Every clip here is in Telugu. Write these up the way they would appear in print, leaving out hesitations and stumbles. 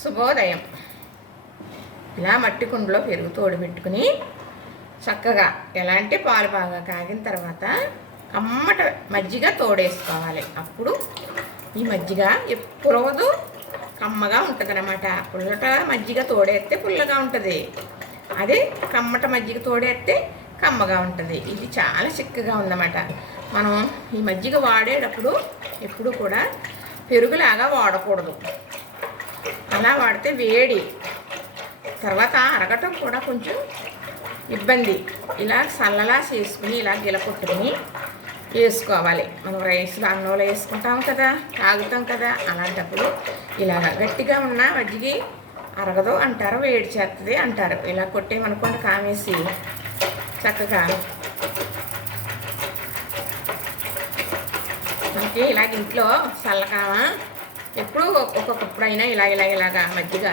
శుభోదయం. ఇలా మట్టి కుండలో పెరుగు తోడుపెట్టుకుని చక్కగా ఎలాంటి పాలు బాగా కాగిన తర్వాత కమ్మట మజ్జిగ తోడేసుకోవాలి. అప్పుడు ఈ మజ్జిగ పులవదు, కమ్మగా ఉంటుంది అన్నమాట. పుల్లట మజ్జిగ తోడేస్తే పుల్లగా ఉంటుంది, అదే కమ్మట మజ్జిగ తోడేస్తే కమ్మగా ఉంటుంది. ఇది చాలా చిక్కగా ఉందన్నమాట. మనం ఈ మజ్జిగ వాడేటప్పుడు ఎప్పుడు కూడా పెరుగులాగా వాడకూడదు. అలా వాడితే వేడి, తర్వాత అరగటం కూడా కొంచెం ఇబ్బంది. ఇలా చల్లలా చేసుకుని ఇలా గిలకొట్టుకుని వేసుకోవాలి. మనం రైస్లో అన్నంలో వేసుకుంటాం కదా, తాగుతాం కదా, అలాంటప్పుడు ఇలాగ గట్టిగా ఉన్న మజ్జిగి అరగదు అంటారు, వేడి చేస్తుంది అంటారు. ఇలా కొట్టేమనుకోండి కామేసి చక్కగా మనకి ఇలాగ ఇంట్లో చల్లకామ ఎప్పుడు ఒక్కొక్కప్పుడైనా ఇలాగా మజ్జిగ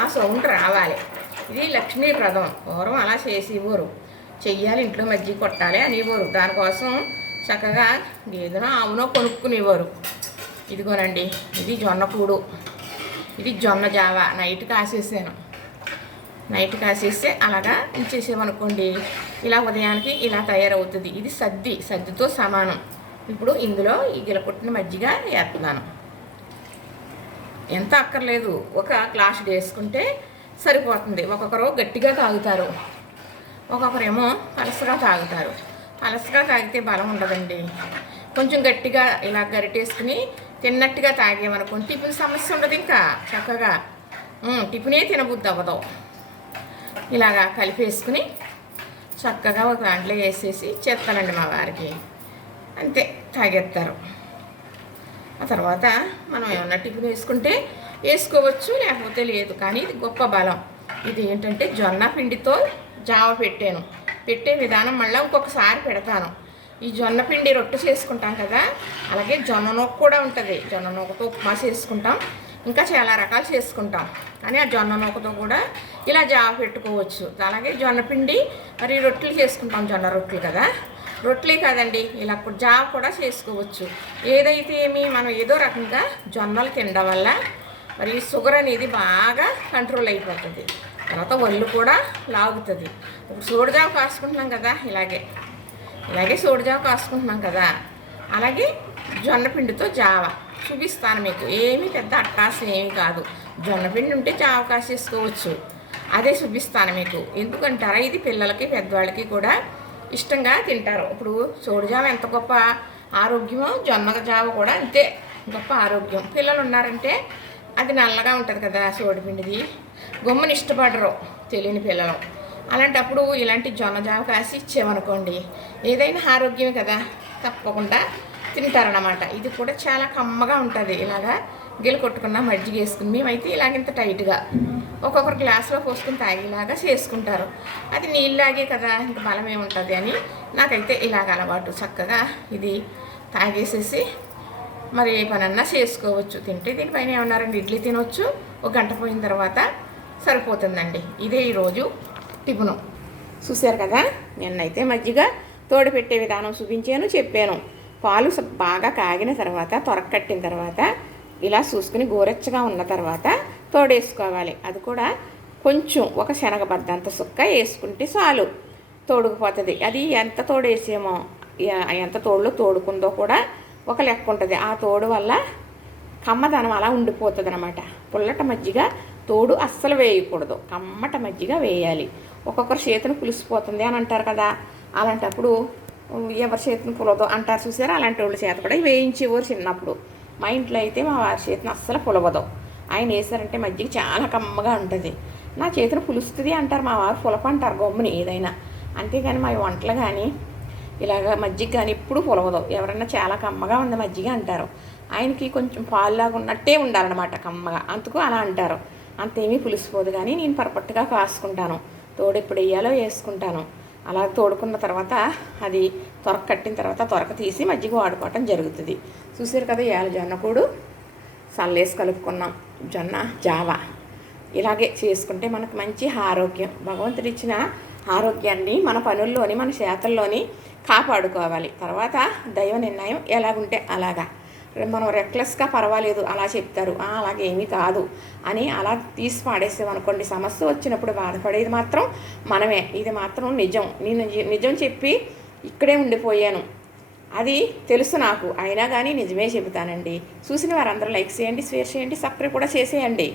ఆ సౌండ్ రావాలి. ఇది లక్ష్మీప్రదం. పూర్వం అలా చేసేవారు, చెయ్యాలి ఇంట్లో మజ్జిగ కొట్టాలి అనేవారు. దానికోసం చక్కగా గేదెనో ఆవునో కొనుక్కునేవారు. ఇదిగోనండి, ఇది జొన్న కూడు, ఇది జొన్న జావ. నైట్ కాసేస్తే అలాగా ఇచ్చేసేమనుకోండి, ఇలా ఉదయానికి ఇలా తయారవుతుంది. ఇది సద్దితో సమానం. ఇప్పుడు ఇందులో ఈ గిలకొట్టిన మజ్జిగ వేస్తున్నాను. ఎంత అక్కర్లేదు, ఒక గ్లాసు వేసుకుంటే సరిపోతుంది. ఒక్కొక్కరు గట్టిగా తాగుతారు, ఒక్కొక్కరేమో పలసగా తాగుతారు. పలసగా తాగితే బలం ఉండదండి. కొంచెం గట్టిగా ఇలా గరిటేసుకుని తిన్నట్టుగా తాగేమనుకోండి టిఫిన్ సమస్య ఉండదు. ఇంకా చక్కగా టిఫినే తినబుద్ధి అవ్వదు. ఇలాగా కలిపేసుకుని చక్కగా ఒక దాంట్లో వేసేసి చేస్తానండి మా వారికి, అంతే తాగేస్తారు. ఆ తర్వాత మనం ఏమన్నా టిఫిన్ వేసుకోవచ్చు, లేకపోతే లేదు. కానీ ఇది గొప్ప బలం. ఇది ఏంటంటే జొన్న పిండితో జావ పెట్టే విధానం మళ్ళీ ఇంకొకసారి పెడతాను. ఈ జొన్న పిండి రొట్టె చేసుకుంటాం కదా, అలాగే జొన్న నూక కూడా ఉంటుంది. జొన్న నూకతో ఉప్మా చేసుకుంటాం, ఇంకా చాలా రకాలు చేసుకుంటాం. కానీ ఆ జొన్న నూకతో కూడా ఇలా జావ పెట్టుకోవచ్చు. అలాగే జొన్న పిండి మరి రొట్టెలు చేసుకుంటాం, జొన్న రొట్టెలు కదా, రొట్టెలే కాదండి, ఇలా జావ కూడా చేసుకోవచ్చు. ఏదైతే మనం ఏదో రకంగా జొన్నలు తినడం వల్ల మరి షుగర్ అనేది బాగా కంట్రోల్ అయిపోతుంది. తర్వాత ఒళ్ళు కూడా లాగుతుంది. ఇప్పుడు సోడిజావ కాసుకుంటున్నాం కదా, ఇలాగే సోడిజావ కాసుకుంటున్నాం కదా, అలాగే జొన్న పిండితో జావ చూపిస్తాను మీకు. ఏమీ పెద్ద అట్టాస ఏమీ కాదు. జొన్న పిండి ఉంటే జావ కాసేసుకోవచ్చు, అదే చూపిస్తాను మీకు. ఎందుకంటారా, ఇది పిల్లలకి పెద్దవాళ్ళకి కూడా ఇష్టంగా తింటారు. ఇప్పుడు సోడిజావ ఎంత గొప్ప ఆరోగ్యమో జొన్న జావ కూడా అంతే గొప్ప ఆరోగ్యం. పిల్లలు ఉన్నారంటే అది నల్లగా ఉంటుంది కదా సోడిపిండిది, గొమ్మని ఇష్టపడరు తెలియని పిల్లలు. అలాంటప్పుడు ఇలాంటి జొన్న జావ కాసి ఇచ్చేమనుకోండి, ఏదైనా ఆరోగ్యమే కదా, తప్పకుండా తింటారన్నమాట. ఇది కూడా చాలా కమ్మగా ఉంటుంది. ఇలాగా గిలు కొట్టుకున్న మజ్జిగ వేసుకుని మేమైతే ఇలాగింత టైట్గా ఒక్కొక్కరు గ్లాసులో పోసుకుని తాగేలాగా చేసుకుంటారు. అది నీళ్ళలాగే కదా, ఇంక బలమే ఉంటుంది అని నాకైతే ఇలాగ అలవాటు. చక్కగా ఇది తాగేసేసి మరి ఏ పనన్నా చేసుకోవచ్చు. తింటే దీనిపైన ఏమన్నారండి, ఇడ్లీ తినవచ్చు. ఒక గంట పోయిన తర్వాత సరిపోతుందండి. ఇదే ఈరోజు టిఫిను. చూశారు కదా, నిన్నైతే మజ్జిగ తోడు పెట్టే విధానం చూపించాను, చెప్పాను. పాలు బాగా కాగిన తర్వాత తొరకట్టిన తర్వాత ఇలా చూసుకుని గోరెచ్చగా ఉన్న తర్వాత తోడేసుకోవాలి. అది కూడా కొంచెం ఒక శనగబద్దంత సుక్క వేసుకుంటే చాలు, తోడుకుపోతుంది. అది ఎంత తోడేసేమో, ఎంత తోడులో తోడుకుందో కూడా ఒక లెక్క ఉంటుంది. ఆ తోడు వల్ల కమ్మదనం అలా ఉండిపోతుంది అనమాట. పుల్లట మజ్జిగ తోడు అస్సలు వేయకూడదు, కమ్మట మజ్జిగ వేయాలి. ఒక్కొక్కరు చేతిని పులిసిపోతుంది అని అంటారు కదా, అలాంటప్పుడు ఎవరి చేతిని పులవదు అంటారు చూసారా, అలాంటి వాళ్ళ చేత కూడా వేయించేవారు చిన్నప్పుడు. మా ఇంట్లో అయితే మా వారి చేతిని అస్సలు పులవదు. ఆయన వేసారంటే మజ్జిగ చాలా కమ్మగా ఉంటుంది. నా చేతిని పులుస్తుంది అంటారు మా వారు, పులప అంటారు గమ్ముని ఏదైనా. అంతేగాని మా వంటలు కానీ ఇలాగ మజ్జిగ కానీ ఎప్పుడు పులవదు. ఎవరన్నా చాలా కమ్మగా ఉంది మజ్జిగ అంటారు. ఆయనకి కొంచెం పాలులాగా ఉన్నట్టే ఉండాలన్నమాట కమ్మగా, అందుకు అలా అంటారు. అంతేమీ పులిసిపోదు. కానీ నేను పర్ఫెక్ట్గా కాసుకుంటాను, తోడు ఎప్పుడు వేయాలో వేసుకుంటాను. అలా తోడుకున్న తర్వాత అది త్వరక కట్టిన తర్వాత త్వరక తీసి మజ్జిగ వాడుకోవటం జరుగుతుంది. చూసారు కదా, ఇవాళ జొన్న కూడు సల్లేసి కలుపుకున్నాం, జొన్న జావ. ఇలాగే చేసుకుంటే మనకు మంచి ఆరోగ్యం. భగవంతుడు ఇచ్చిన ఆరోగ్యాన్ని మన పనుల్లోని మన చేతల్లోని కాపాడుకోవాలి. తర్వాత దైవ నిర్ణయం ఎలాగుంటే అలాగా. మనం రెక్లెస్గా పర్వాలేదు అలా చెప్తారు, అలాగేమీ కాదు అని అలా తీసి పాడేసామనుకోండి, సమస్య వచ్చినప్పుడు బాధపడేది మాత్రం మనమే. ఇది మాత్రం నిజం. నేను నిజం చెప్పి ఇక్కడే ఉండిపోయాను, అది తెలుసు నాకు, అయినా కానీ నిజమే చెబుతానండి. చూసిన వారందరూ లైక్ చేయండి, షేర్ చేయండి, సబ్స్క్రైబ్ కూడా చేసేయండి.